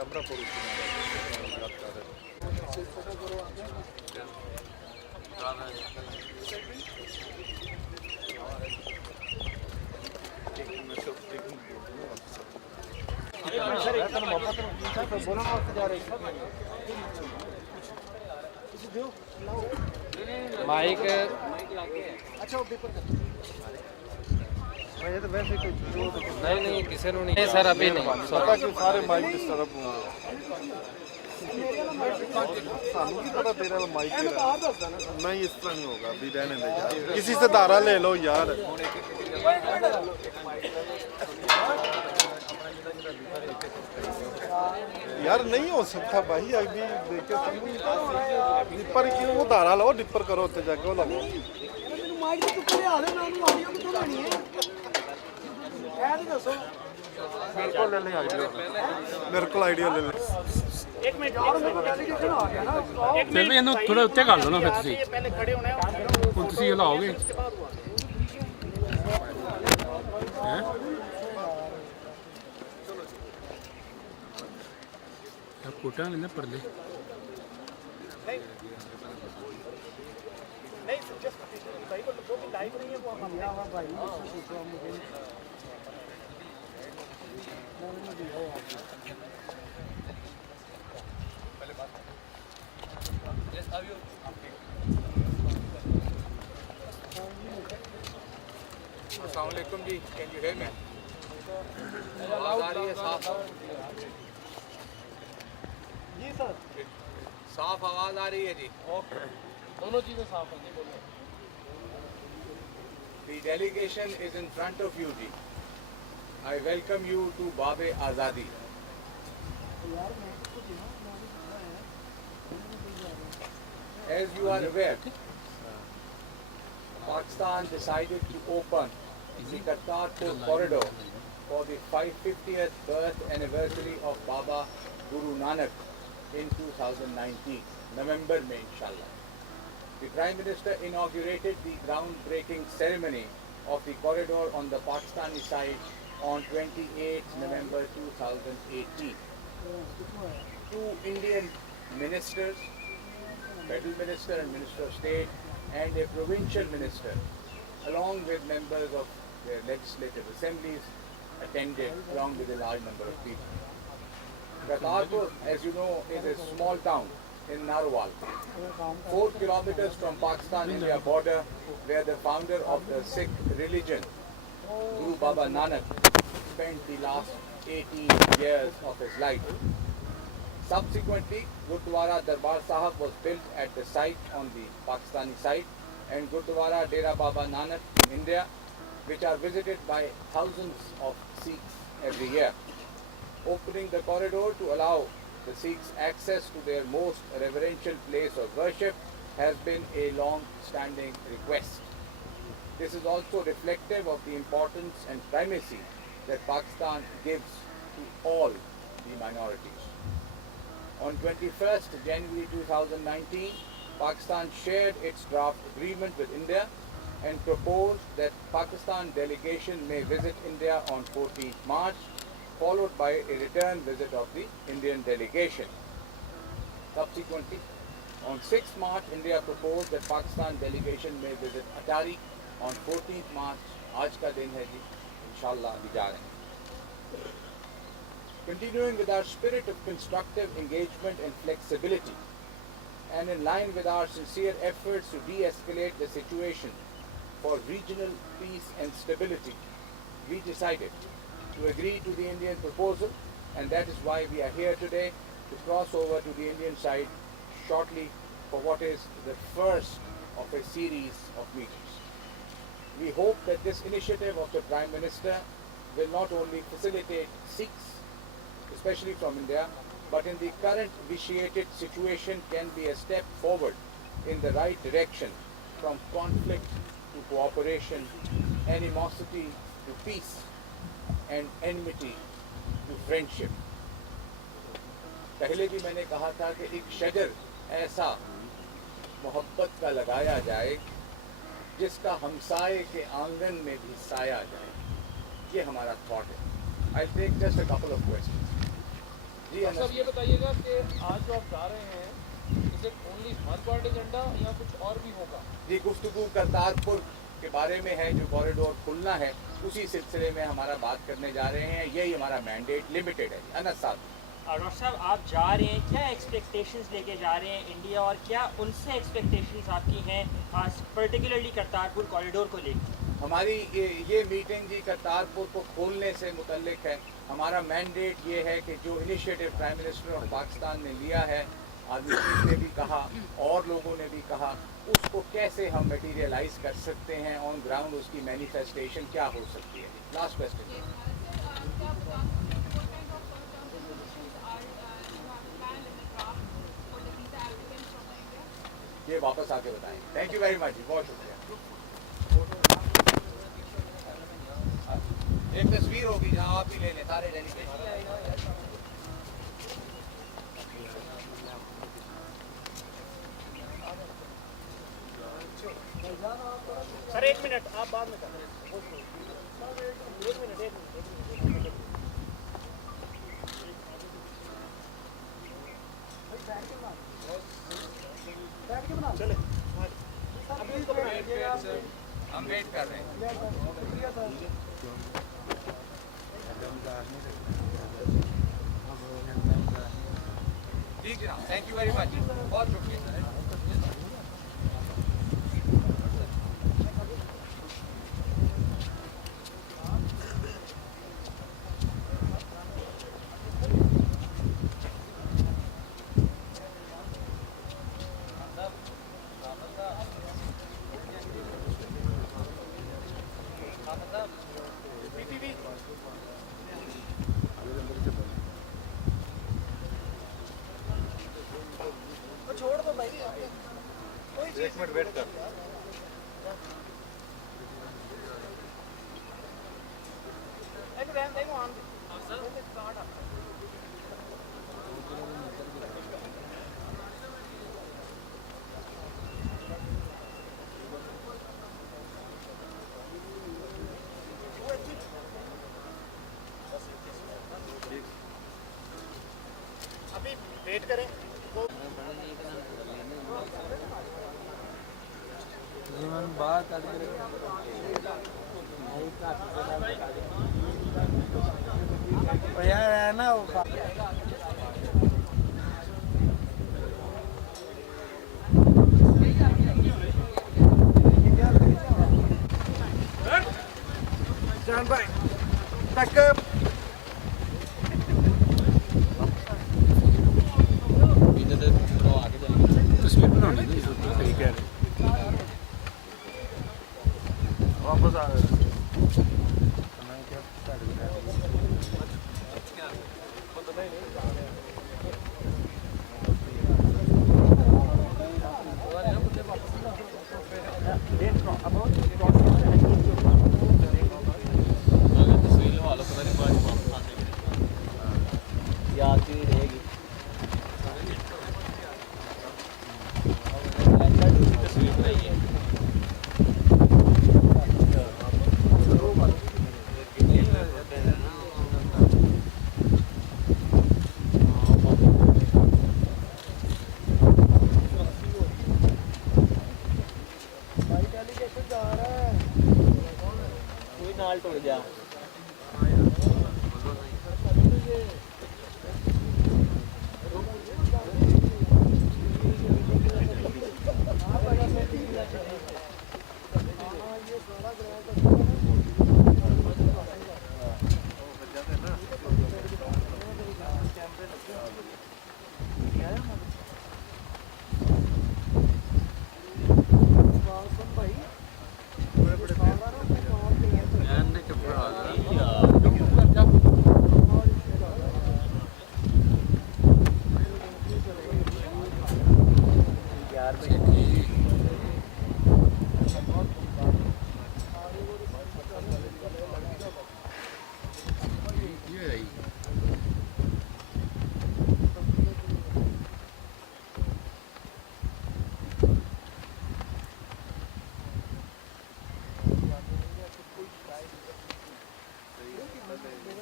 Camera पर याद कर माइक ये तो वैसे कोई नहीं नहीं किसी ने नहीं सर अभी नहीं पता क्यों सारे माइक डिस्टर्ब हुए सानू की पता तेरा माइक नहीं इस तरह नहीं होगा अभी रहने दे यार किसी से धारा ले लो यार यार नहीं हो सकता भाई अभी देखे डिपर की वो धारा लो डिपर करो उत्ते जाके वो लगाओ माइक तो करे आ रहे मैं ਉਹਨੂੰ ਆਡੀਓ ਕਿੱਥੋਂ ਲੈਣੀ ਹੈ ਇਹ ਤਾਂ ਦੱਸੋ मेरे को ले ले आइडिया मेरे को आइडिया ले ले ਇੱਕ ਮਿੰਟ ਯਾਰ ਮੇਰੇ ਕੈਲੀਫਿਕੇਸ਼ਨ ਆ ਗਿਆ ਨਾ ਫਿਰ ਵੀ ਇਹਨੂੰ ਥੋੜਾ ਉੱਤੇ ਕਰ ਲਓ ਨਾ ਫਿਰ ਤੁਸੀਂ ਪਹਿਲੇ ਖੜੇ ਹੋਣੇ ਹੁਣ ਤੁਸੀਂ ਹਿਲਾਓਗੇ ਹੈ ਤਾਂ ਕੋਟਾ ਨੇ ਨਾ ਪਰਲੇ नहीं जस्ट भाई को जो भी लाइव नहीं है वो हम या भाई पूछो मुझे अस्सलामुअलैकुम जी कैन यू हियर मी आवाज आ रही है साफ जी सर साफ आवाज आ रही है जी दोनों चीजें साफ हैं जी बोलो The delegation is in front of you ji I welcome you to Babe Azadi as you are aware Pakistan decided to open the Kartarpur corridor for the 550th birth anniversary of Baba Guru Nanak in 2019, November mein inshallah. The Prime Minister inaugurated the groundbreaking ceremony of the corridor on the Pakistani side on 28 November 2018. Two Indian ministers, Federal Minister and Minister of State, and a provincial minister, along with members of their legislative assemblies, attended along with a large number of people. Kartarpur, as you know, is a small town in Narwal, 4 kilometers from Pakistan-India border, where the founder of the Sikh religion, Guru Baba Nanak, spent the last 18 years of his life. Subsequently, Gurdwara Darbar Sahib was built at the site on the Pakistani side, and Gurdwara Dera Baba Nanak in India, which are visited by thousands of Sikhs every year. Opening the corridor to allow the Sikhs access to their most reverential place of worship has been a long-standing request. This is also reflective of the importance and primacy that Pakistan gives to all the minorities. On 21st January 2019, Pakistan shared its draft agreement with India and proposed that Pakistan delegation may visit India on 14th March, followed by a return visit of the Indian delegation. Subsequently, on 6th March, India proposed that Pakistan delegation may visit Atari on 14th March. आज का दिन है जी, इंशाल्लाह अभी जा रहे हैं. Continuing with our spirit of constructive engagement and flexibility, and in line with our sincere efforts to de-escalate the situation for regional peace and stability, we decided to agree to the Indian proposal, and that is why we are here today to cross over to the Indian side shortly for what is the first of a series of meetings. We hope that this initiative of the Prime Minister will not only facilitate Sikhs, especially from India, but in the current vitiated situation can be a step forward in the right direction from conflict to cooperation, animosity to peace, and enmity to friendship. पहले भी मैंने कहा था कि एक शजर ऐसा मोहब्बत का लगाया जाए जिसका हमसाए के आंगन में भी साया जाए. ये हमारा थॉट है. I'll take just a couple of questions. जी सब ये बताइएगा कि आज जो आप जा रहे हैं is it only one world agenda या कुछ और भी होगा? जी गुफ्तगू करतारपुर के बारे में है, जो कॉरिडोर खुलना है उसी सिलसिले में हमारा बात करने जा रहे हैं। यही हमारा मैंडेट लिमिटेड है। अनस साहब, डॉक्टर साहब आप जा रहे हैं, क्या एक्सपेक्टेशंस लेके जा रहे हैं इंडिया, और क्या उनसे एक्सपेक्टेशंस आपकी हैं पर्टिकुलरली करतारपुर कॉरिडोर को लेकर? हमारी ये मीटिंग जी करतारपुर को खोलने से मुतल्लिक है। हमारा मैंडेट ये है कि जो initiative prime minister of Pakistan ने लिया है, आदित्य ने भी कहा और लोगों ने भी कहा, उसको कैसे हम मटीरियलाइज कर सकते हैं ऑन ग्राउंड, उसकी मैनिफेस्टेशन क्या हो सकती है। Last question. ये वापस आके बताएं। थैंक यू वेरी मच जी, बहुत शुक्रिया। एक तस्वीर होगी जहाँ आप भी ले लें सारे डेलीगेट। सर एक मिनट, आप बाद में कर एक मिनट। बैठ के बना चले हम वेट कर रहे हैं। जी जनाब, थैंक यू वेरी मच, बहुत शुक्रिया। छोड़ दो भाई, कोई एक मिनट वेट कर। एक रैम देखो आन अभी वेट करें। यार है ना वो जान भाई तक तस्वीर बनानी है, सही कह रहे हैं। वापस आ गए।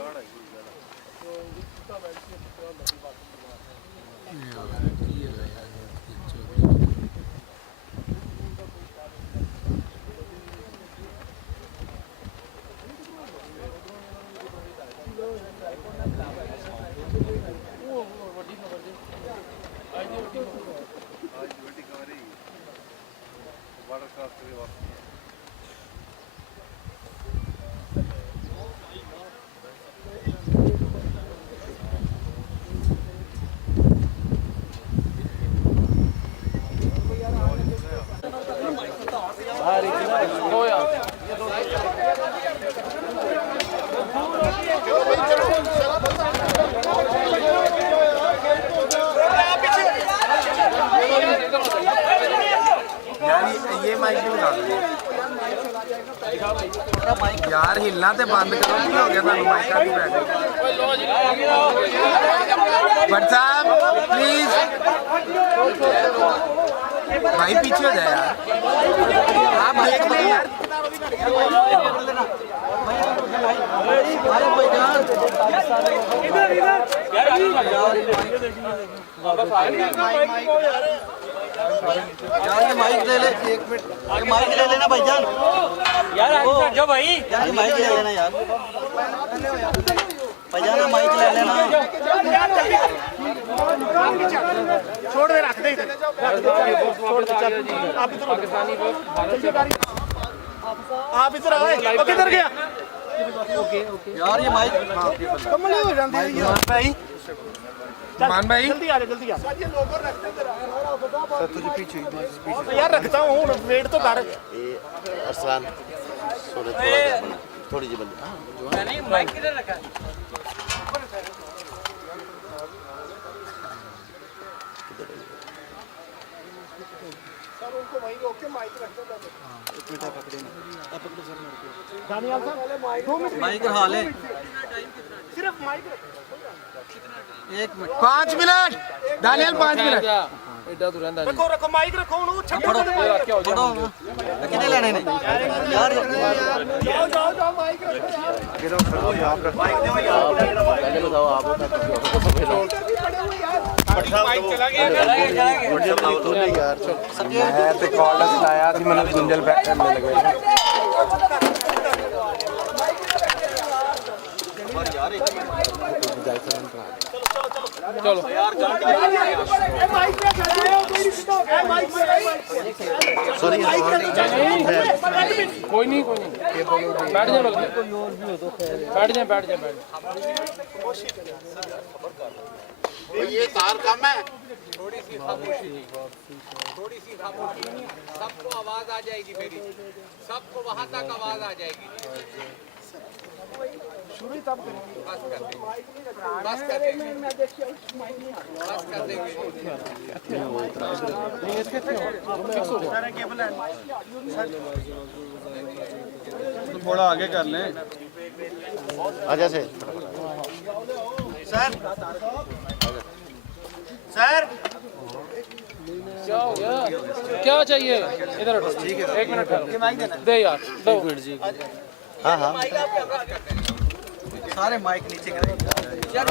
गाड़ा है, गाड़ा। ये माइक भी लगा दो यार, हिलना तो बंद करो। की हो गया थानू माइक भी बैठ भट्ट साहब प्लीज भाई पीछे हो जाए यार, आप देख लें यार। यार ये माइक ले ले, एक मिनट ये माइक ले लेना भाईजान। यार आगे हट जाओ भाई। यार ये माइक ले लेना यार भाईजान, ये माइक ले लेना। छोड़ दे, रख दे इधर। पाकिस्तानी वक्त भारत से आप इधर आए, वो किधर गया? यार ये माइक कमल हो जाते हैं भाई। मान भाई जल्दी आ जा, जल्दी आ। सर तुझे पीछे यार रखता हूँ, वेट तो कर। अरसान थोड़ी जी बंदी। मैंने माइक किधर रखा? माइक रहा ले, सिर्फ mike 1 minute 5 minute Daniyal 5 minute एडा तो रहंदा रखो, रखो माइक रखो। हूँ छड्डो पढ़ो कितने लेने ने यार। जाओ जाओ जाओ, माइक रखो यार। पहले बताओ आप माइक चला गया। यार मैं तो कॉल लाया थी, मैंने गुंजल बैठ करने लगे। चलो कोई नहीं बैठ जाए, बैठ जाए। ये तार कम है। थोड़ी सी खामोशी, सबको आवाज आ जाएगी मेरी, सबको वहां तक आवाज आ जाएगी। शुरू ही तब करेंगे। बस कर देंगे, बस कर देंगे। थोड़ा आगे कर लें। आजा से सर सर क्या हो गया? क्या चाहिए? इधर हटो। ठीक है, 1 मिनट ठहरो। दे यार, दो। हाँ हाँ सारे माइक नीचे करें यार।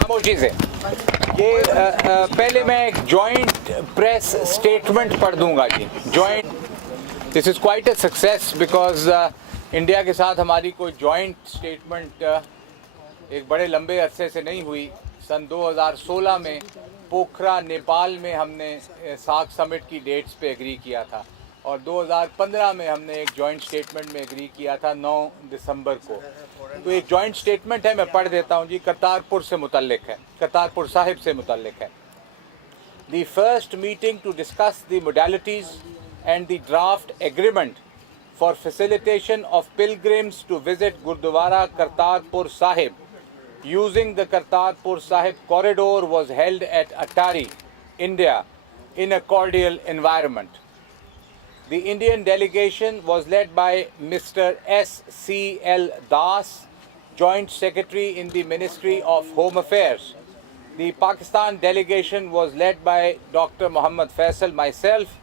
खामोशी से ये पहले मैं एक जॉइंट प्रेस स्टेटमेंट पढ़ दूंगा जी। Joint, this is quite a success because India के साथ हमारी कोई जॉइंट स्टेटमेंट एक बड़े लंबे अरसे से नहीं हुई। सन 2016 में पोखरा नेपाल में हमने सार्क समिट की डेट्स पे एग्री किया था और 2015 में हमने एक जॉइंट स्टेटमेंट में एग्री किया था 9 दिसंबर को। तो एक जॉइंट स्टेटमेंट है, मैं पढ़ देता हूँ जी। करतारपुर से मुतल्लिक है, करतारपुर साहिब से मुतल्लिक है। The first meeting to discuss the modalities and the draft agreement for facilitation of pilgrims to visit Gurdwara Kartarpur Sahib using the Kartarpur Sahib corridor was held at Atari, India, in a cordial environment. The Indian delegation was led by Mr. S.C.L. Das, Joint Secretary in the Ministry of Home Affairs. The Pakistan delegation was led by Dr. Muhammad Faisal, myself.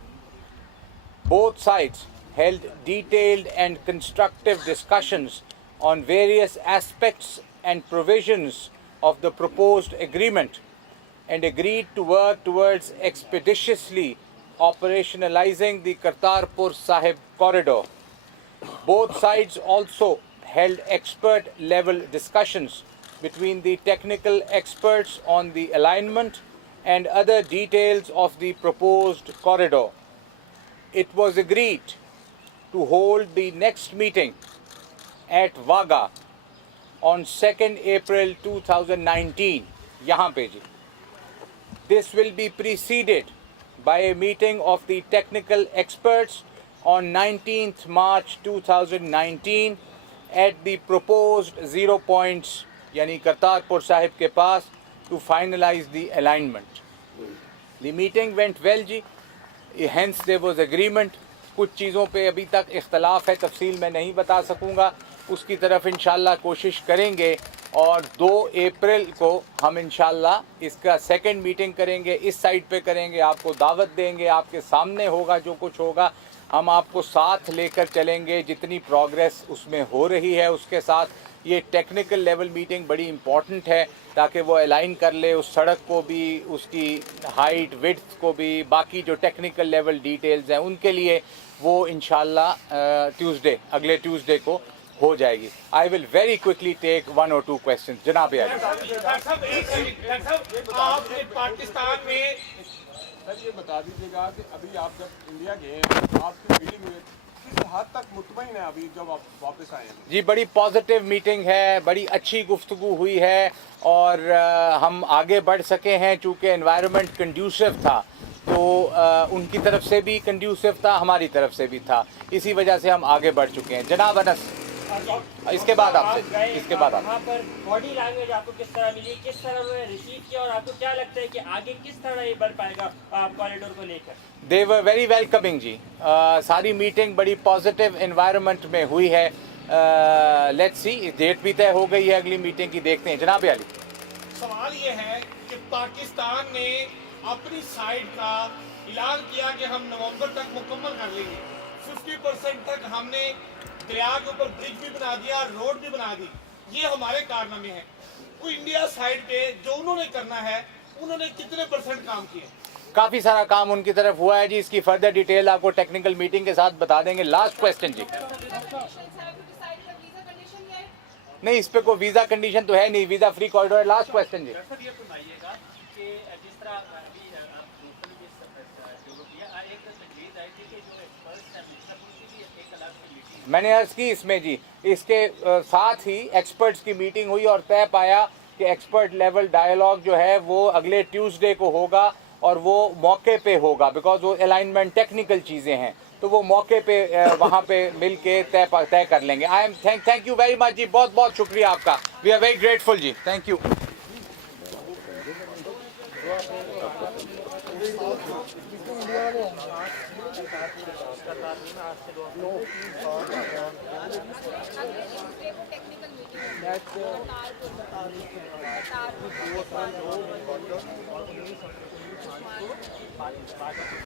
Both sides held detailed and constructive discussions on various aspects and provisions of the proposed agreement and agreed to work towards expeditiously operationalizing the Kartarpur Sahib corridor. Both sides also held expert level discussions between the technical experts on the alignment and other details of the proposed corridor. It was agreed to hold the next meeting at Vaga on 2nd April 2019. यहाँ पे जी. This will be preceded by a meeting of the technical experts on 19th March 2019 at the proposed 0 points यानी करतारपुर साहिब के पास to finalize the alignment. The meeting went well ji. Hence there was agreement. कुछ चीज़ों पे अभी तक इख्तलाफ है, तफसील मैं नहीं बता सकूँगा. उसकी तरफ इंशाल्लाह कोशिश करेंगे और 2 अप्रैल को हम इंशाल्लाह इसका सेकंड मीटिंग करेंगे. इस साइड पे करेंगे, आपको दावत देंगे, आपके सामने होगा जो कुछ होगा. हम आपको साथ लेकर चलेंगे जितनी प्रोग्रेस उसमें हो रही है उसके साथ. ये टेक्निकल लेवल मीटिंग बड़ी इम्पॉर्टेंट है ताकि वो अलाइन कर ले उस सड़क को भी, उसकी हाइट विड्थ को भी, बाकी जो टेक्निकल लेवल डिटेल्स हैं उनके लिए वो इंशाल्लाह ट्यूसडे, अगले ट्यूसडे को हो जाएगी. I will very quickly take 1 or 2 question. जनाब आपने पाकिस्तान में सर ये बता दीजिएगा कि अभी आप जब इंडिया गए हैं आपकी फीलिंग हुई किस हद तक मुतमईन है अभी जब आप वापस आए हैं? जी बड़ी पॉजिटिव मीटिंग है, बड़ी अच्छी गुफ्तगू हुई है और हम आगे बढ़ सके हैं चूँकि एनवायरनमेंट कंड्यूसिव था तो उनकी तरफ से भी कंड्यूसिव था, हमारी तरफ से भी था. इसी वजह से हम आगे बढ़ चुके हैं. जनाब अनस इसके बाद आपसे, इसके बाद वहाँ पर बॉडी लैंग्वेज आपको किस तरह मिली, किस तरह उन्होंने रिसीव किया और आपको क्या लगता है कि आगे किस तरह ये बढ़ पाएगा कॉरिडोर को लेकर? दे वर वेरी वेलकमिंग जी. सारी मीटिंग बड़ी पॉजिटिव एनवायरनमेंट में हुई है. लेट्स सी, डेट भी तय हो गई है अगली मीटिंग की, देखते हैं. जनाब अली सवाल ये है कि पाकिस्तान ने अपनी साइड का ऐलान किया कि हम नवंबर तक मुकम्मल कर लेंगे. 50% तक हमने दरिया के ऊपर ब्रिज भी बना दिया, रोड भी बना दी. ये हमारे कारनामे हैं. कोई इंडिया साइड पे जो उन्होंने करना है उन्होंने कितने % काम किए? काफ़ी सारा काम उनकी तरफ हुआ है जी. इसकी फर्दर डिटेल आपको टेक्निकल मीटिंग के साथ बता देंगे. लास्ट क्वेश्चन जी. नहीं, इस पे कोई वीज़ा कंडीशन तो है नहीं, वीज़ा फ्री कॉरिडोर है. लास्ट क्वेश्चन जी. मैंने अर्ज की इसमें जी, इसके साथ ही एक्सपर्ट्स की मीटिंग हुई और तय पाया कि एक्सपर्ट लेवल डायलॉग जो है वो अगले ट्यूसडे को होगा और वो मौके पे होगा बिकॉज वो अलाइनमेंट टेक्निकल चीज़ें हैं तो वो मौके पे वहाँ पे मिल के तय कर लेंगे. I am thank you very much जी. बहुत बहुत शुक्रिया आपका. वी आर वेरी ग्रेटफुल जी. Thank you.